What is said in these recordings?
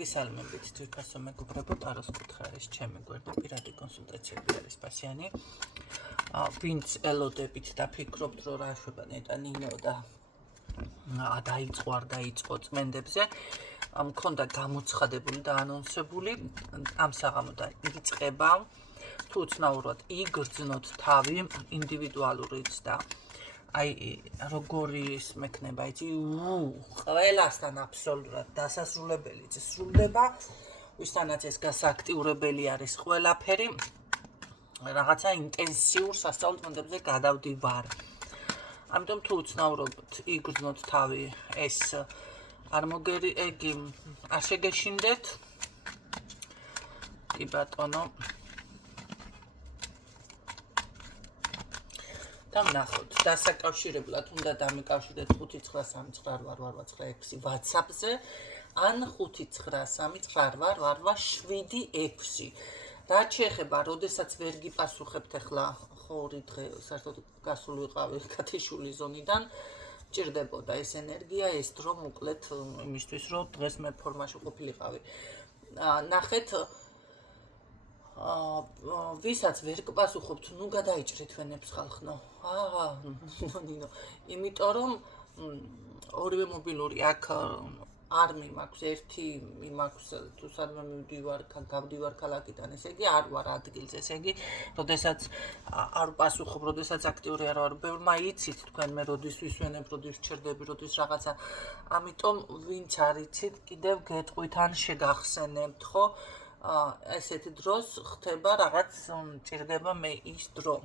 გისალმებით თვითფასო მეგობრებო, ტაროს კუთხე არის ჩემი გვერდი, პირადი კონსულტაციები არის პასიანი. ვინც ელოდებით და ფიქრობთ, რომ რა შვება ნეტა ნინო და დაიწყო წმენდებზე, მქონდა გამოცხადებული და ანონსებული ამ საღამოდან იწყება, თუ უცნაურად იგრძნოთ თავი ინდივიდუალურიც და როგორი ის მექნება, იცი, ყველასთან აბსოლუტურად დასასრულებელიც სრულდება, ვისთანაც ეს გასააქტიურებელი არის ყველაფერი, რაღაცა ინტენსიურ სასწავლო წმენდებზე გადავდივარ. ამიტომ თუ უცნაურობთ იგრძნოთ თავი, ეს არ შეგეშინდეთ. კი ბატონო. და ვნახოთ, დასაკავშირებლად უნდა დამიკავშირდეთ 593988896 WhatsApp-ზე ან 593988876. რაც შეეხება, როდესაც ვერ გიპასუხებთ ახლა ორი დღე საერთოდ გასული ვიყავი კათიშული ზონიდან, ჭირდებოდა ეს ენერგია, ეს დრო მოკლედ იმისთვის, რომ დღეს მე ფორმაში ყოფილიყავი. ნახეთ, ვისაც ვერ გპასუხობთ, ნუ გადაიჭრით ვენებს ხალხნო. ნინო, იმიტომ რომ ორივე მობილური აქ არ მიმაქვს, ერთი მიმაქვს თუ სადმე გავდივარ ქალაქიდან, ესე იგი არ ვარ ადგილზე, ესე იგი, როდესაც არ ვპასუხობ, როდესაც აქტიური არ ვარ, ბევრმა იცით თქვენ მე როდის ვისვენებ, როდის ვჩერდები, როდის რაღაცა. ამიტომ ვინც არ იცით, კიდევ გეტყვით ან შეგახსენებთ, ხო? ესეთი დროს ხდება რაღაც ჭირდება მე ის დრო.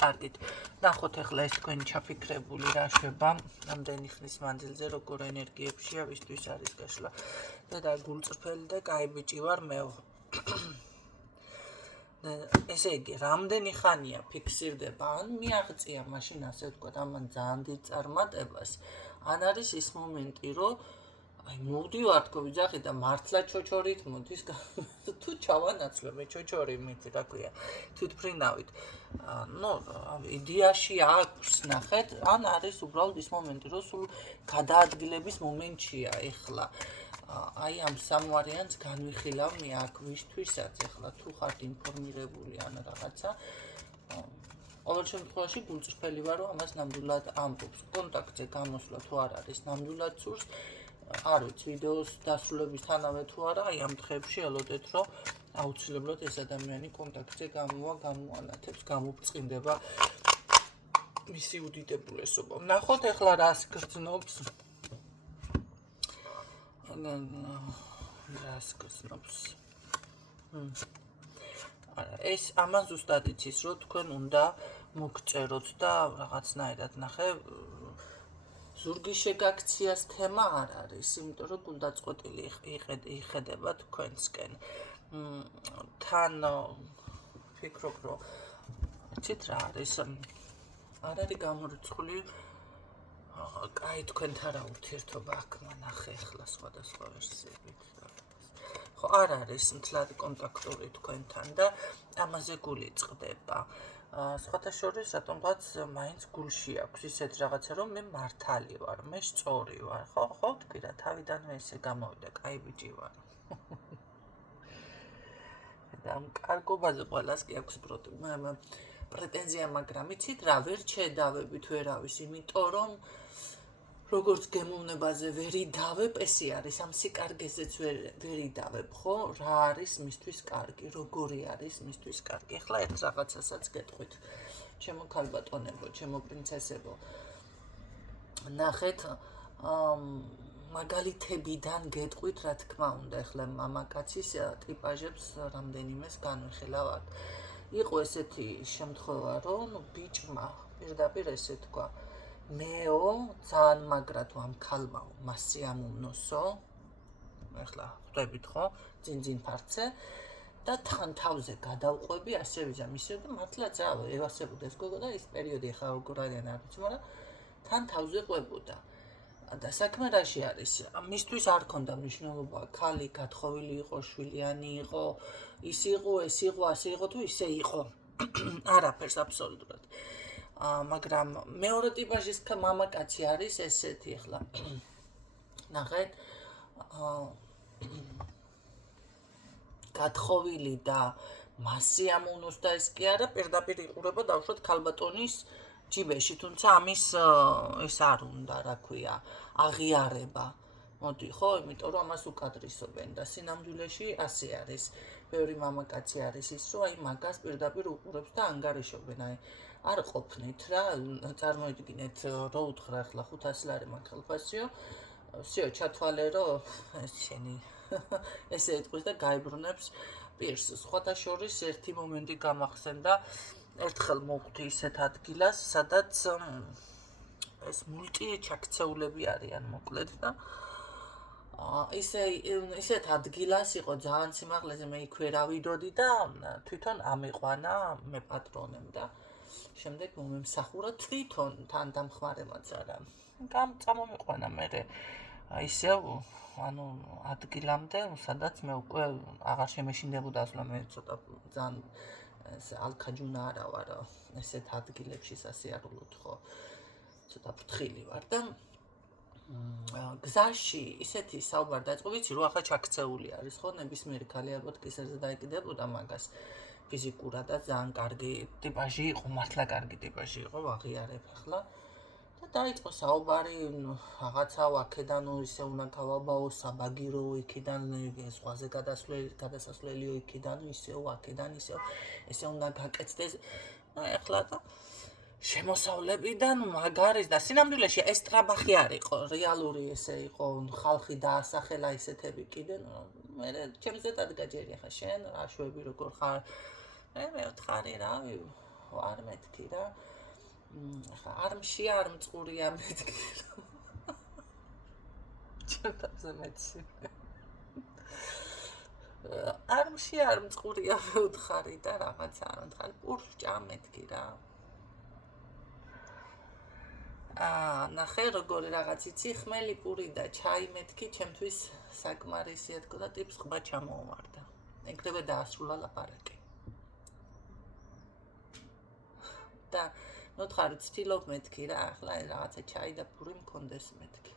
კარგით. ნახოთ ახლა ეს თქვენი ჩაფიქრებული რა შვება, რამდენი ხნის მანძილზე როგორ ენერგიებშია, ვისთვის არის გაშლა. და გულწრფელი და კაი ბიჭი ვარ მე. ესე იგი, რამდენი ხანია ფიქსირდება, ან მიაღწია მაშინ ასე ვთქვათ, ამან ძალიან დიდ წარმატებას, ან არის ის მომენტი, რომ მოვდივარ თქო ვიძახი და მართლა ჩოჩორით მოდის თუ ჩავანაცვლებ ჩოჩორი მითი რა ქვია თვითფრინავით. იდეაში აქვს ნახეთ, ან არის უბრალოდ ის მომენტი, რომ სულ გადაადგილების მომენტია ეხლა. ამ სამ ვარიანტს განვიხილავ მე აქ ვისთვისაც ეხლა თუ ხართ ინფორმირებული ან რაღაცა. ყოველ შემთხვევაში გულწრფელი ვარ, რომ ამას ნამდვილად ამბობს. კონტაქტზე გამოსვლა თუ არ არის ნამდვილად სურს. არ ვიცი, ვიდეოს დასრულებისთანავე თუ არა, ამ დღეებში ელოდეთ, რომ აუცილებლად ეს ადამიანი კონტაქტზე გამოანათებს, გამოფწყინდება მისი უდიდებულესობა. ნახოთ ახლა რას გრძნობს. ეს ამან ზუსტად იცის, რომ თქვენ უნდა მოგწეროთ და რაღაცნაირად ნახე ზურგის შეგაქციას თემა არ არის, იმიტომ რომ გულდაწყვეტილი იხედება თქვენსკენ. თან ფიქრობ, რომ იცით რა არის, არ არის გამორიცხული კაი თქვენთან რა ურთიერთობა აქ მანახე ახლა სხვადასხვა ვერსიებით. ხო, არ არის მთლად კონტაქტური თქვენთან და ამაზე გული წყდება. სხვათა შორის რატომღაც მაინც გულში აქვს ისეთ რაღაცა, რომ მე მართალი ვარ, მე სწორი ვარ, ხო თქვი რა, თავიდანვე ესე გამოვიდა, კაი ბიჭი ვარ. და ამ კარგობაზე ყველას კი აქვს პრეტენზია, მაგრამ იცით რა, ვერ შედავებით ვერავის, იმიტომ რომ როგორც გემოვნებაზე ვერ იდავებ, ესე არის, ამ სიკარგეზეც ვერ იდავებ, ხო? რა არის მისთვის კარგი, როგორი არის მისთვის კარგი. ახლა ერთ რაღაცასაც გეტყვით, ჩემო ქალბატონებო, ჩემო პრინცესებო. ნახეთ, მაგალითებიდან გეტყვით, რა თქმა უნდა, ახლა მამაკაცის ტიპაჟებს რამდენიმეს განვიხილავთ. იყო ესეთი შემთხვევა, რომ ბიჭმა პირდაპირ ესე თქვა, მეო ძალიან მაგრად ამ ქალმა მასზე ამოვნოსო, ახლა ხვდებით ხო, ძინძინ ფარცე და თან თავზე გადავყვები, ასე ვიზამ ისე და მართლაც რა ევასებოდა ეს გოგო და ის პერიოდი ახლა როგორ არიან არ ვიცი, მაგრამ თან თავზე ყვებოდა. და საქმე რაში არის? მისთვის არ ქონდა მნიშვნელობა, ქალი გათხოვილი იყო, შვილიანი იყო, ის იყო, ეს იყო, ასე იყო თუ ისე იყო. არაფერს აბსოლუტურად. მაგრამ მეორე ტიპაჟის მამაკაცი არის ესეთი ახლა. ნახეთ, გათხოვილი და მასიამუნოს და ეს კი არა პირდაპირ იყურება დავუშვათ ქალბატონის ჯიბეში, თუმცა ამის ეს არ უნდა, რა ქვია, აღიარება. მოდი, ხო, იმიტომ რომ ამას უკადრისობენ და სინამდვილეში ასე არის. ბევრი მამაკაცი არის ის, რომ აი მაგას პირდაპირ უყურებს და ანგარიშობენ, აი არ ყოფნით რა, წარმოიდგინეთ, რო უთხრა ახლა 500 ლარი მანქალფასიო, всё, ჩათვალე რომ ეს შენი ესე ეთქვის და გაიბრუნებს პირს. სხვათა შორის ერთი მომენტი გამახსენდა, ერთხელ მოვხვდი ისეთ ადგილას, სადაც ეს მულტიჩაქცეულები არიან მოკლედ და ისეთ ადგილას იყო ძალიან სიმაღლეზე, მე იქვე რა ვიდოდი და თვითონ ამიყვანა მე პატრონემ და შემდეგ მომემსახურა თვითონ თან დამხმარემაც არა. წამომიყვანა მე ისევ ანუ ადგილამდე, სადაც მე უკვე აღარ შემეშინდებოდა ასლა მე ცოტა ძალიან ალქაჯუნა არა ვარ ესეთ ადგილებში სასიარულოდ ხო ცოტა ფრთხილი ვარ და გზაში ისეთი საუბარი დაიწყო, ვიცი რომ ახლა ჩაქცეული არის ხო ნებისმიერი ქალი ალბათ კისერზე დაეკიდებოდა მაგას ფიზიკურად და ძალიან კარგი ტიპაჟი იყო, მართლა კარგი ტიპაჟი იყო, ვაღიარებ ახლა და დაიწყო საუბარი რაღაცა აქედან ისე უნდა გავაბაო საბაგირო იქიდან ზღვაზე გადასასვლელიო იქიდან ისეო აქედან ისეო ესე უნდა გაკეთდეს ახლა და შემოსავლებიდან მაგარის და სინამდვილეში ეს ტრაბახი არ იყო, რეალური ესე იყო, ხალხი დაასახელა ისეთები კიდე, მე ჩემზე დადგაჯერი ხა შენ, რა შვები როგორ ხარ? მე ვთხარი რა, არ მეთქი რა. ხა არ მშია, არ მწყურია მეთქი რა. ჩემთანზე მეცი. არ მშია, არ მწყურია ვთხარი და რაღაცა არ ვთხარი, პურშჭა მეთქი რა. ნახე როგორი რაღაც იცი, ხმელი პური და ჩაი მეთქი, ჩემთვის საკმარისია თქო და ტიპს ხმა ჩამოუვარდა. ეგრევე დაასრულა ლაპარაკი. და მოთხარი ცდილობ მეთქი რა, ახლა რაღაცა ჩაი და პური მქონდეს მეთქი.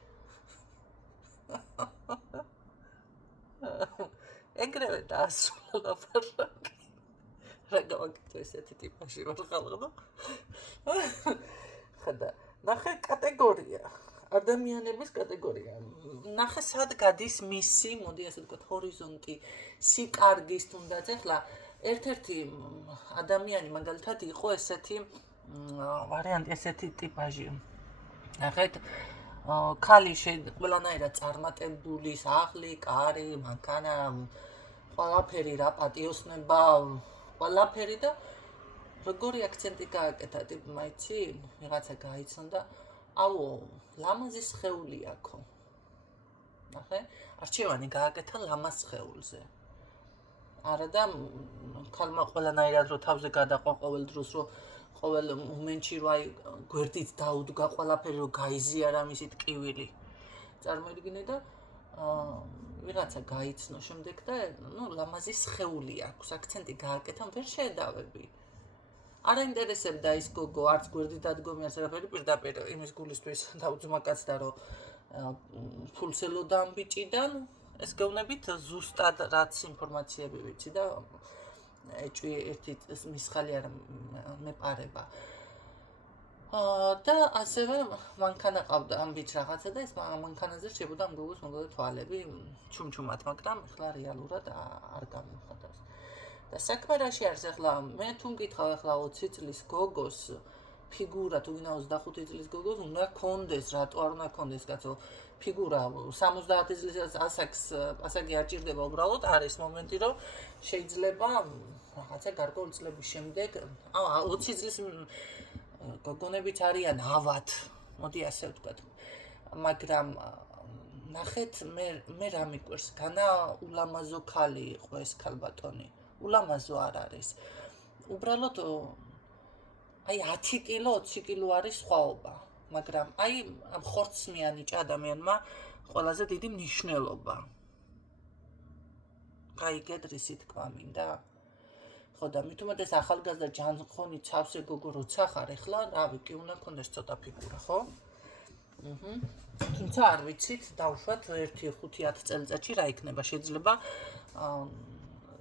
ეგრევე დაასრულა ლაპარაკი. რა გავაკეთო ესეთი ტიპაში ვარ ხალხო. ხოდა ნახე კატეგორია, ადამიანების კატეგორია. ნახე სად გადის მისი, მოდი ასე ვთქვათ, ჰორიზონტი, სიკარგის თუნდაც ახლა ერთ-ერთი ადამიანი მაგალითად იყო ესეთი ვარიანტი, ესეთი ტიპაჟი. ნახეთ, ქალი ყველანაირად წარმატებული, სახლი, კარი, მანქანა, ყველაფერი რა, პატიოსნება, ყველაფერი და როგორი აქცენტი გააკეთა ტიპმა იცი, ვიღაცა გაიცნდა, აუ, ლამაზი სხეული აქო. ნახე, არჩევანი გააკეთა ლამაზ სხეულზე. არა და ქალმა ყველანაირად რო თავზე გადაყვა ყოველ დროს, რო ყოველ მომენტში რო აი გვერდით დაუდგა ყველაფერი რო გაიზიარა მისი ტკივილი. წარმოიდგინე და ვიღაცა გაიცნო შემდეგ და ნუ ლამაზი სხეული აქვს, აქცენტი გააკეთა, ვერ შეედავები. არ აინტერესებდა ის გოგო, არც გვერდით დადგომი, არც არაფერი, პირდაპირ იმის გულისთვის დაუძმა კაცდა, რომ ფულს ელოდა ამ ბიჭიდან, ეს გეუბნებით ზუსტად რაც ინფორმაციები ვიცი და ეჭვი ერთი მისხალი არ მეპარება. და ასევე მანქანა ყავდა ამ ბიჭს რაღაცა და ეს მანქანაზე რჩებოდა ამ გოგოს მოგდა თვალები ჩუმჩუმად, მაგრამ ახლა რეალურად არ გამიხადავს. და საქმე რაში არის ახლა, მე თუ მკითხავ ახლა 20 წლის გოგოს ფიგურა, თუ გინდა 25 წლის გოგოს უნდა კონდეს, რატო არ უნდა კონდეს კაცო, ფიგურა 70 წლის ასაკი არ ჭირდება უბრალოდ, არის მომენტი, რომ შეიძლება რაღაცა გარკვეული წლების შემდეგ, 20 წლის გოგონებიც არიან ავად, მოდი ასე ვთქვათ, მაგრამ ნახეთ, მე რა მიკვირს, განა ულამაზო ხალი იყო ეს ქალბატონი. ულამაზო არ არის. უბრალოდ აი 10 კილო, 20 კილო არის სხვაობა, მაგრამ აი ამ ხორცმიანი ადამიანმა ყველაზე დიდი მნიშვნელობა. გაიგეთ რისი თქვა მინდა? ხო და მით უმეტეს ახალგაზრდა ჯანმრთელი ცავსე გოგო როცა ხარ ახლა, რავი, კი უნდა გქონდეს ცოტა ფიგურა, ხო? თუმცა არ ვიცით, დავუშვათ 1-5-10 წელიწადში რა იქნება, შეიძლება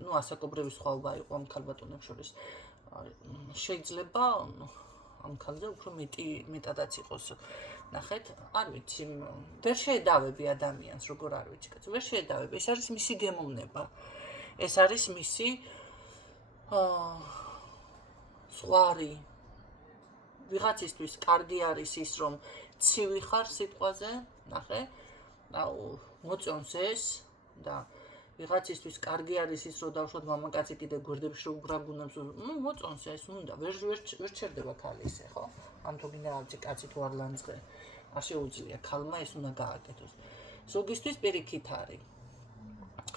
ნუ ასაკობრივი სხვაობა იყო ამ ქალბატონებს შორის. შეიძლება ამ ქალზე უფრო მეტადაც იყოს. ნახეთ, არ ვიცი, ვერ შეედავები ადამიანს, როგორ არ ვიცი, კაცო, ვერ შეედავები. ეს არის მისი გემოვნება. ეს არის მისი ზღვარი. ვიღაცისთვის კარგი არის ის, რომ ცივი ხარ სიტყვაზე, ნახე, მოწონს ეს და ვიღაცისთვის კარგი არის ის, რომ დავშოთ მამაკაცი კიდე გვერდებში უბრაგუნებს, მოწონს ეს, უნდა, ვერ ჩერდება ქალი ისე, ხო? ან თუ გინდა ავწი კაცი თუ არ ლანძღე, არ შეუძლია ქალმა ეს უნდა გააკეთოს. ზოგისთვის პირიქით არის.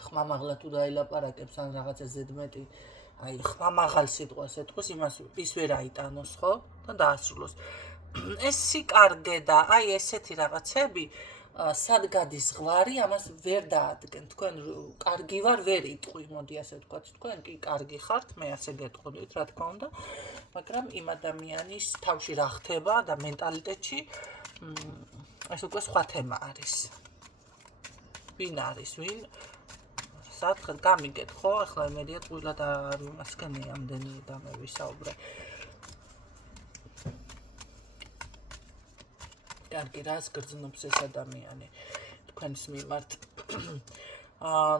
ხმამაღლა თუ დაილაპარაკებს ან რაღაცა ზედმეტი, აი ხმამაღალ სიტყვას ეთქოს, იმას ის ვერ აიტანოს, ხო? და დაასრულოს. ეს სიკარგე და აი ესეთი რაღაცები სად გადის ზღვარი, ამას ვერ დაადგენ. თქვენ კარგი ვარ, ვერ იტყვი, მოდი ასე ვთქვათ, თქვენ კი კარგი ხართ, მე ასე გეტყოდით, რა თქმა უნდა, მაგრამ იმ ადამიანის თავში რა ხდება და მენტალიტეტში ეს უკვე სხვა თემა არის. ვინ არის, ვინ სათხელ გამიგეთ, ხო? ახლა იმედია ყველა და მასკენია ამდენი და მე ვისაუბრე. კარგი, რას გრძნობს ეს ადამიანი თქვენს მიმართ?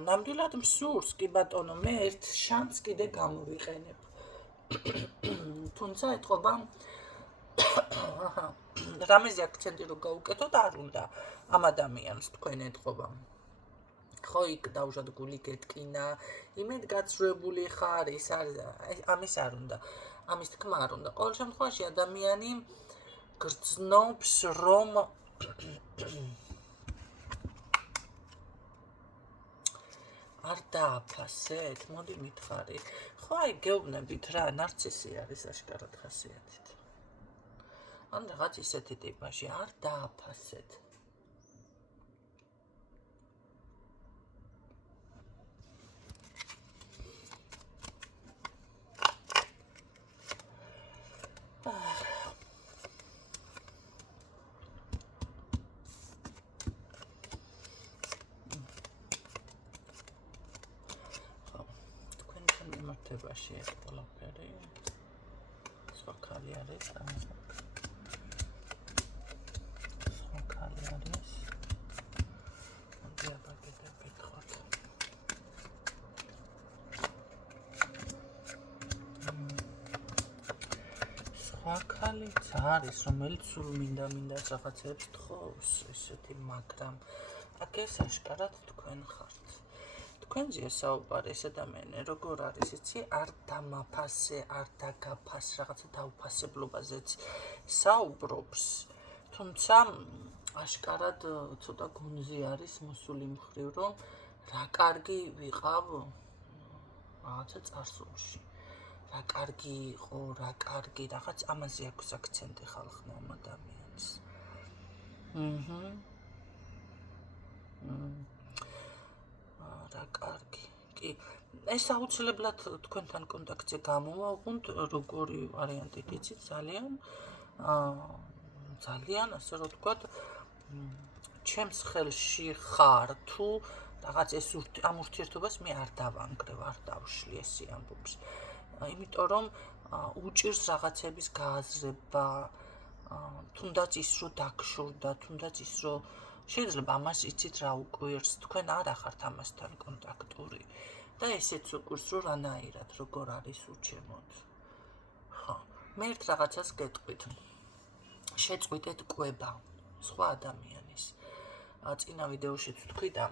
ნამდვილად მსურს, კი ბატონო, მე ერთ შანსს კიდე გამოვიყენებ. თუმცა ეთყობა რამეზე აქცენტი რო გაუკეთოთ არ უნდა ამ ადამიანს თქვენ ეთყობა. ხო, იქ დავუშვათ გული გეტკინა, იმედგაცრუებული ხარ, ის არის, ამის არ უნდა, ამის თქმა არ უნდა. ყოველ შემთხვევაში ადამიანი გრძნობს, რომ არ დააფასეთ, მოდი მითხარი. ხო, აი გეუბნებით რა, ნარცისი არის აშკარად ხასიათით. ან რაღაც ისეთი ტიპაში არ დააფასეთ. მართებაში ეს ყველაფერი სხვა ქალი არის, სხვა ქალი არის. დიაბეტი გითხოთ. სხვა ქალიც არის, რომელიც სულ მინდა რაღაცებს თხოვს, ესეთი, მაგრამ აქ ეს აშკარად თქვენ ხართ. თქვენზეა საუბარი, ეს ადამიანი როგორ არის, იცი, არ დამაფასე, არ დაგაფას, რაღაცა დაუფასებლობაზეც საუბრობს, თუმცა აშკარად ცოტა გონზე არის მოსული მხრივ, რომ რა კარგი ვიყავ რაღაცა წარსულში, რა კარგი იყო, რა კარგი, რაღაც ამაზე აქვს აქცენტი ხალხმა ამ ადამიანს. რა კარგი. კი, ეს აუცილებლად თქვენთან კონტაქტზე გამოვაუღუნთ, როგორი ვარიანტით იცით, ძალიან, ასე რომ ვთქვათ, ჩემს ხელში ხარ თუ რაღაც ეს ამ ურთიერთობას მე არ დავანგრევ, არ დავშლი ესე ამბობს. იმიტომ რომ უჭირს რაღაცების გააზრება, თუნდაც ის რომ დაგშურდა, თუნდაც ის რომ შეიძლება ამას იცით რა უკვირს, თქვენ არ ახართ ამასთან კონტაქტური და ესეც უკვირს, რომ რანაირად, როგორ არის უჩემოთ. ხო, მე ერთ რაღაცას გეტყვით. შეწყვიტეთ კვება სხვა ადამიანის. წინა ვიდეოშიც ვთქვი და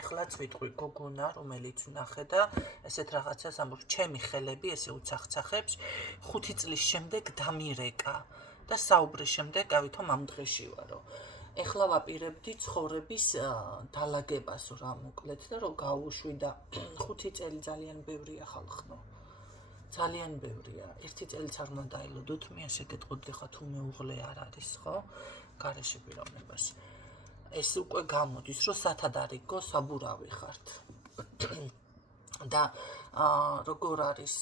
ეხლაც ვიტყვი გოგონა, რომელიც ნახე და ესეთ რაღაცას ამბობს, ჩემი ხელები ესე უცახცახებს, 5 წლის შემდეგ დამირეკა და საუბრის შემდეგ გავითომ ამ დღეში ვარო. ეხლა ვაპირებდი ცხოვრების დალაგებას რა მოკლედ და რომ გავუშვი და 5 წელი ძალიან ბევრია ხალხნო. ძალიან ბევრია. 1 წელიც არ უნდა დაილოდოთ, მე ასე გეტყოდი ხა თუ მეუღლე არ არის, ხო? გარეშე პიროვნებას. ეს უკვე გამოდის, რომ სათადარიგო საბურავი ხართ. და როგორ არის,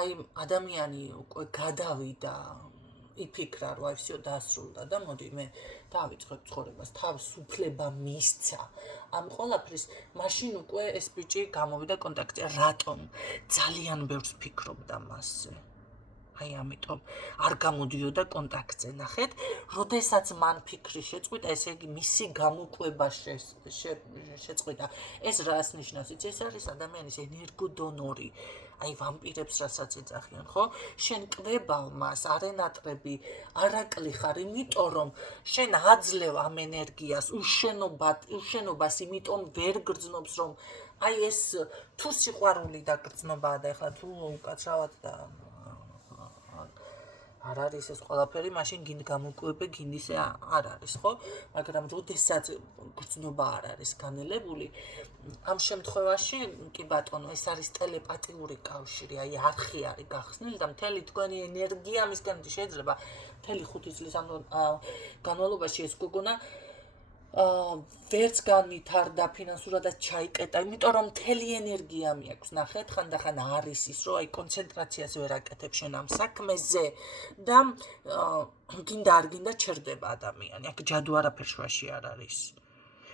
აი ადამიანი უკვე გადავიდა იფიქრა, რომ აი всё დასრულდა და მოდი მე დავიწყებ ცხოვრებას, თავს უფლება მისცა. ამ ყველაფრის მაშინ უკვე ეს ბიჭი გამოვიდა კონტაქტზე. რატომ? ძალიან ბევრს ფიქრობდა მასზე. აი ამიტომ არ გამოდიოდა კონტაქტზე, ნახეთ, როდესაც მან ფიქრი შეწყვიტა, ესე იგი მისი გამოკვება შეწყვიტა. ეს რას ნიშნავს? ეს არის ადამიანის ენერგოდონორი. აი ვამპირებს რასაც ეძახიან, ხო? შენ კვებავ მას, არენატრები, არაკლი ხარ, იმიტომ რომ შენ აძლევ ამ ენერგიას, უშენობას, იმიტომ ვერ გრძნობს, რომ აი ეს თუ სიყვარული და გრძნობაა და ეხლა თუ უკაცრავად და არ არის ეს ყველაფერი, მაშინ გინდ გამოკვებე, გინდ ისე არ არის, ხო? მაგრამ როდესაც გრძნობა არ არის განელებული, ამ შემთხვევაში, კი ბატონო, ეს არის ტელეპათიური კავშირი, აი არხი არის გახსნილი და მთელი თქვენი ენერგია მისგან შეიძლება მთელი 5 წლის განმავლობაში ეს გოგონა ვერც განვითარდა ფინანსურადაც ჩაიკეტა, იმიტომ რომ მთელი ენერგია მიაქვს, ნახეთ, ხანდახან არის ის, რომ აი კონცენტრაციას ვერ აკეთებ შენ ამ საქმეზე და გინდა არ გინდა ჩერდება ადამიანი, აქ ჯადუ არაფერ შუაში არ არის.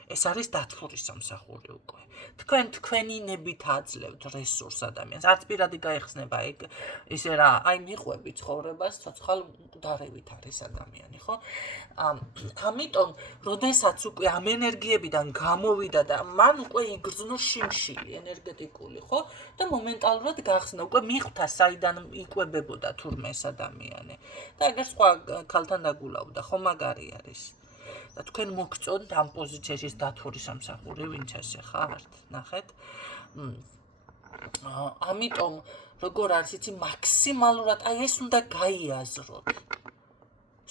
ეს არის დათვური სამსახური უკვე. თქვენ თქვენი ნებით აძლევთ რესურს ადამიანს. არც პირადი გაიხსნება ეგ ისე რა, აი მიყვები ცხოვრებას, ცოცხალ დარევით არის ადამიანი, ხო? ამიტომ, როდესაც უკვე ამ ენერგიებიდან გამოვიდა და მან უკვე იგრძნო შიმშილი ენერგეტიკული, ხო? და მომენტალურად გახსნა, უკვე მიხვდა საიდან იკვებებოდა თურმე ეს ადამიანი. და ეგერ სხვა ქალთან დაგულავდა, ხო მაგარი არის. და თქვენ მოგწონთ ამ პოზიციაში დათვური სამსახური, ვინც ესე ხართ, ნახეთ. ამიტომ როგორ არის იცი მაქსიმალურად აი ეს უნდა გაიაზროთ.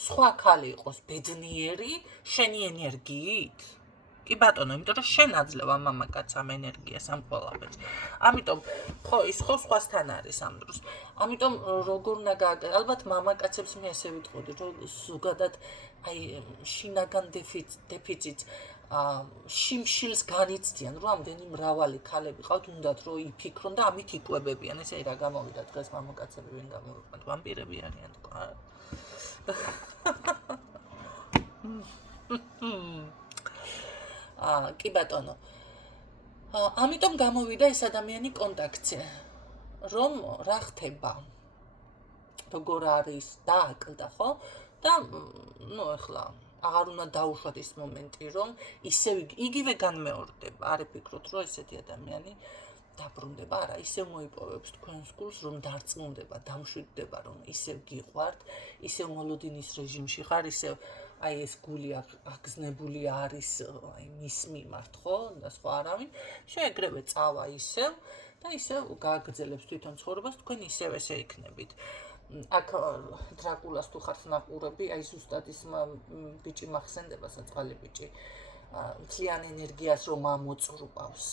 სხვა ხალი იყოს ბედნიერი შენი ენერგიით. კი ბატონო, იმიტომ რომ შენ აძლევ ამ მამაკაცს ამ ენერგიას, ამ ყველაფერს. ამიტომ ხო ის ხო სხვასთან არის ამ დროს. ამიტომ როგორ უნდა გააკეთო? ალბათ მამაკაცებს მე ესე ვიტყოდი, რომ ზოგადად აი შინაგან დეფიციტს შიმშილს განიცდიან, რომ ამდენი მრავალი ქალები ყავთ, უნდათ რომ იფიქრონ და ამით იკვებებიან. ესე რა გამოვიდა დღეს მამაკაცები ვინ გამოვიყვანთ? ვამპირები არიან თქვა. კი ბატონო. ამიტომ გამოვიდა ეს ადამიანი კონტაქტზე. რომ რა ხდება? როგორ არის დააკლდა, ხო? და ნუ ეხლა აღარ უნდა დაუშვათ ის მომენტი, რომ ისევ იგივე განმეორდება. არ იფიქროთ, რომ ესეთი ადამიანი დაბრუნდება, არა, ისევ მოიპოვებს თქვენს გულს, რომ დარწმუნდება, დამშვიდდება, რომ ისევ გიყვართ, ისევ მოლოდინის რეჟიმში ხარ, ისევ აი ეს გული აგზნებული არის აი მის მიმართ, ხო? და სხვა არავინ. შეეგრევე წავა ისევ და ისევ გააგრძელებს თვითონ ცხოვრებას, თქვენ ისევ ესე იქნებით. აქ დრაკულას თუ ხართ ნაყურები, აი ზუსტად ის ბიჭი მახსენდება, საწყალი ბიჭი. მთლიან ენერგიას რომ ამოწურყავს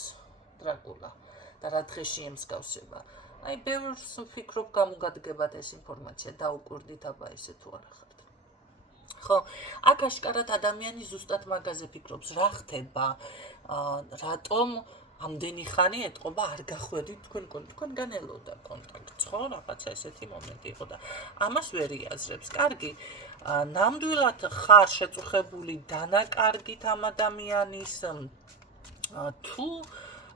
დრაკულა და რა დღეში ემსგავსება. აი ბევრს ვფიქრობ გამოგადგებათ ეს ინფორმაცია, დაუკვირდით აბა ესე თუ არა ხართ. ხო, აქ აშკარად ადამიანი ზუსტად მაგაზე ფიქრობს, რა ხდება, რატომ ამდენი ხანი ეტყობა არ გახვედით თქვენგან ელოდა კონტაქტს, ხო? რაღაცა ესეთი მომენტი იყო და ამას ვერ იაზრებს. კარგი, ნამდვილად ხარ შეწუხებული დანაკარგით ამ ადამიანის თუ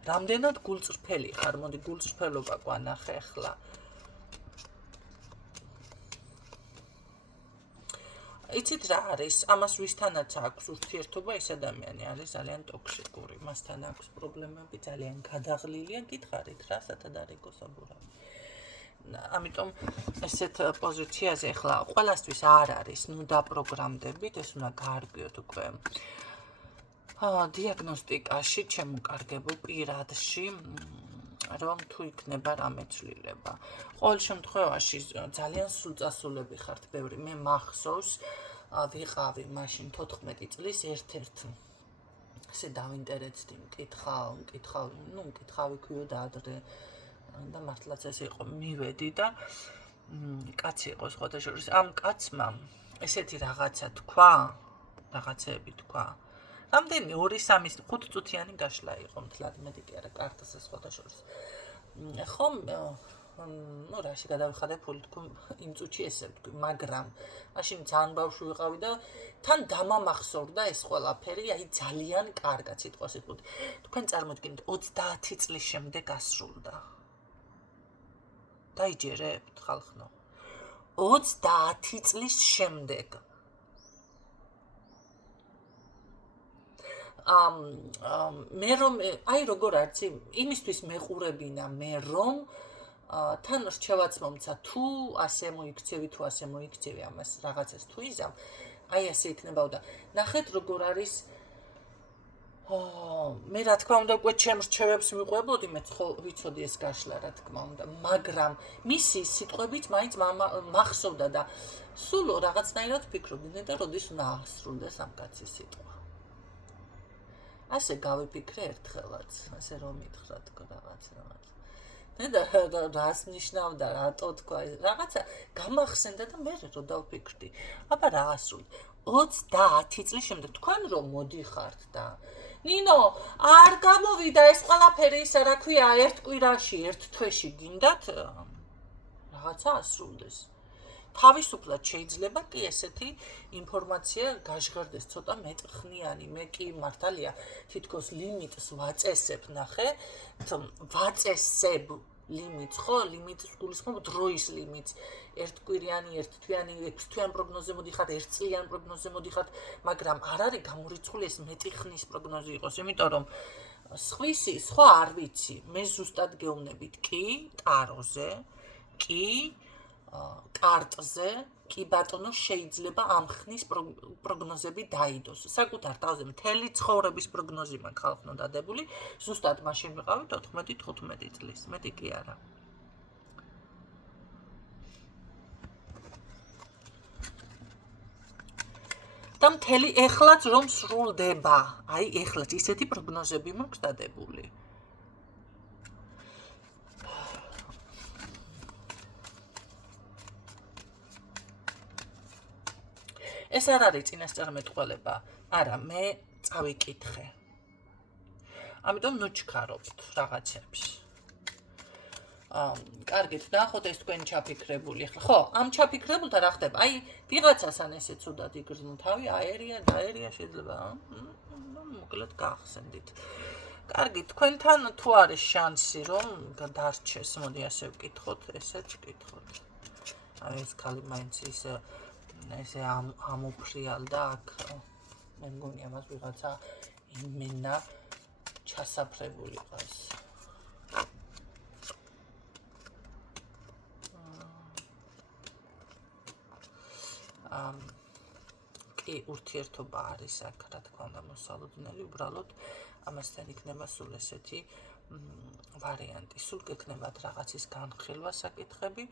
რამდენად გულწრფელი ხარ? მოდი გულწრფელობა გვანახე ახლა. იცით რა არის? ამას ვისთანაც აქვს ურთიერთობა, ეს ადამიანი არის ძალიან ტოქსიკური. მასთან აქვს პრობლემები, ძალიან გადაღლილია, გითხარით რა, სათადარიგო საბურავი. ამიტომ ესეთ პოზიციაზე ახლა ყველასთვის არ არის, ნუ დაპროგრამდებით, ეს უნდა გაარკვიოთ უკვე. დიაგნოსტიკაში, ჩემო პირადში, რომ თუ იქნება რამე ცვლილება. ყოველ შემთხვევაში ძალიან სულწასულები ხართ ბევრი. მე მახსოვს ვიყავი მაშინ 14 წლის ერთ-ერთ ესე დავინტერესდი, მკითხავი ქვიოდა ადრე და მართლაც ეს იყო, მივედი და კაცი იყო სხვათა შორის. ამ კაცმა ესეთი რაღაცეები თქვა. რამდენი 2-3-5 წუთიანი გაშლა იყო მთლად, მეტი კი არა, კარტაზე სხვათა შორის. ხომ ნუ რაში გადავიხადე ფული თქვენ იმ წუთში ესე ვთქვი, მაგრამ მაშინ ძალიან ბავშვი ვიყავი და თან დამამახსოვრდა ეს ყველაფერი, აი ძალიან კარგად სიტყვას იტყვით. თქვენ წარმოიდგინეთ 30 წლის შემდეგ ასრულდა. დაიჯერებთ ხალხნო. 30 წლის შემდეგ. მე რომ აი როგორ არც იმისთვის მეყურებინა მე რომ თან რჩევაც მომცა თუ ასე მოიქცევი თუ ასე მოიქცევი ამას რაღაცას თუ იზამ აი ასე იქნებოდა ნახეთ როგორ არის მე რა თქმა უნდა უკვე ჩემს რჩევებს მიყვებოდი მე ხო ვიცოდი ეს გაშლა რა თქმა უნდა მაგრამ მისი სიტყვებით მაინც მახსოვდა და სულ რაღაცნაირად ფიქრობდი და როდის უნდა ასრულდეს ამ კაცის სიტყვა ასე გავიფიქრე ერთხელაც ასე რომ მითხრა თქო რაღაც და რას ნიშნავდა რატო თქვა რაღაცა გამახსენდა და მე რო დავფიქრდი აბა რა ასრული 30 წლის შემდეგ თქვენ რომ მოდიხართ და ნინო არ გამოვიდა ეს ყველაფერი ისა რა ქვია ერთ კვირაში ერთ თვეში გინდათ რაღაცა ასრულდეს თავისუფლად შეიძლება კი ესეთი ინფორმაცია გაჟღერდეს ცოტა მეტხნიანი მე კი მართალია თითქოს ლიმიტს ვაწესებ ნახე ვაწესებ ლიმიტს ხო ლიმიტს გულისხმობ დროის ლიმიტს ერთკვირიანი ერთთვიანი 6 თვიან პროგნოზე მოდიხარ 1 წლიან პროგნოზე მოდიხარ მაგრამ არ არის გამორიცხული ეს მეტი ხნის პროგნოზი იყოს იმიტომ რომ სხვა არ ვიცი მე ზუსტად გეუბნებით კი ტაროზე კი კარტზე კი ბატონო შეიძლება ამ ხნის პროგნოზები დაიდოს. საკუთარ თავზე მთელი ცხოვრების პროგნოზი მაქვს ხალხნო დადებული. ზუსტად მაშინ ვიყავით 14-15 წლის. მეტი კი არა. და მთელი ეხლაც რომ სრულდება. აი ეხლაც ისეთი პროგნოზები მაქვს დადებული. ეს არ არის წინასწარმეტყველება, არა, მე წავიკითხე. ამიტომ ნუჩქარობთ რაღაცებს. კარგით, ნახოთ ეს თქვენი ჩაფიქრებული. ხო, ამ ჩაფიქრებულთან რა ხდება? აი, ვიღაცას ან ესე ცუდად იგრძნო თავი, აერია შეიძლება. მოკლედ გახსენდით. კარგით, თქვენთან თუ არის შანსი, რომ დარჩეს, მოდი ასე ვკითხოთ, ესეც ვკითხოთ. აი, ეს ქალი მაინც ესე ამოფრიალდა აქ მე მგონი ამას ვიღაცა იმენა ჩასაფრებული ყავს კი ურთიერთობა არის აქ რა თქმა უნდა მოსალოდნელი უბრალოდ ამასთან იქნება სულ ესეთი ვარიანტი სულ გექნებათ რაღაცის განხილვა საკითხები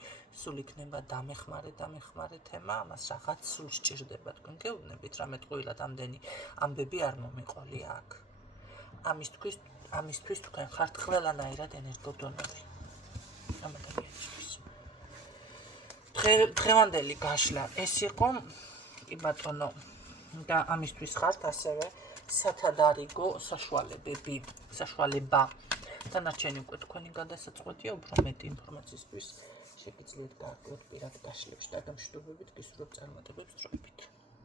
სულ იქნება დამეხმარე თემა ამას რაღაც სულ სჭირდება თქვენ გეუბნებით რამე ტყუილად ამდენი ამბები არ მომიყოლი აქ ამისთვის თქვენ ხართ ყველანაირად ენერგოდონორი ამ ადამიანისთვის დღევანდელი გაშლა ეს იყო კი ბატონო და ამისთვის ხართ ასევე სათადარიგო საშუალება დანარჩენი უკვე თქვენი გადასაწყვეტია უფრო მეტი ინფორმაციისთვის შეგიძლიათ გააკეთოთ პირად გაშლებში და გამშვიდობებით გისურვებთ წარმატებებს დროებით